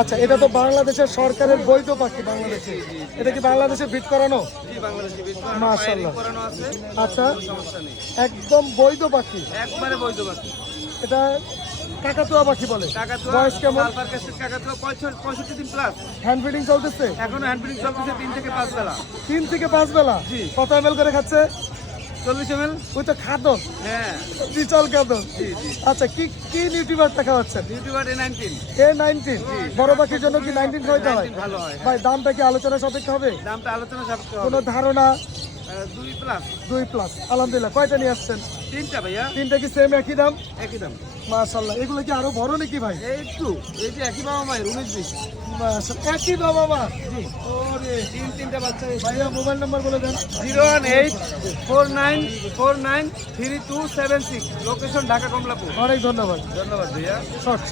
আচ্ছা, এটা তো বাংলাদেশের সরকারের বৈধ পাখি বাংলাদেশে। এটা কি বাংলাদেশে ব্রিড করানো? মাশাআল্লাহ। আচ্ছা, একদম বৈধ পাখি, একবারে বৈধ পাখি। এটা কাকাতুয়া পাখি বলে। বয়স কেমন? 65 দিন প্লাস। হ্যান্ড ফিডিং চলতেছে? এখনো হ্যান্ড ফিডিং চলতেছে 3 থেকে 5 বেলা। 3 থেকে 5 বেলা? জি। কত ml করে খাচ্ছে? 40 ml। ওই তো খাদ্য, হ্যাঁ বিচল খাদ্য। জি জি। আচ্ছা, কি কি নিউট্রিবারটা খাওয়াচ্ছেন? YouTuber A19। A19 বড় পাখির জন্য কি 19 খাওয়াতে হয়? 19 ভালো হয়। ভাই, দামটা কি আলোচনা সাপেক্ষে হবে? দামটা আলোচনা সাপেক্ষে কোনো হবে। ধারণা? 2 প্লাস। 2+। আলহামদুলিল্লাহ। কয়টা নিয়ে আসছেন? 3টা ভাইয়া, তিনটা কি সেম একই দাম? একই দাম। মাশাআল্লাহ। এগুলো কি আরো বড় নাকি ভাই? এই যে একই বাবা মায়ের 19-20। মাশাআল্লাহ, একই দাম আমার। জি। ওরে, তিনটা বাচ্চা। ভাইয়া মোবাইল নাম্বার বলে দেন। 01849493276। লোকেশন ঢাকা কমলাপুর। অনেক ধন্যবাদ। ধন্যবাদ ভাইয়া। শর্ট।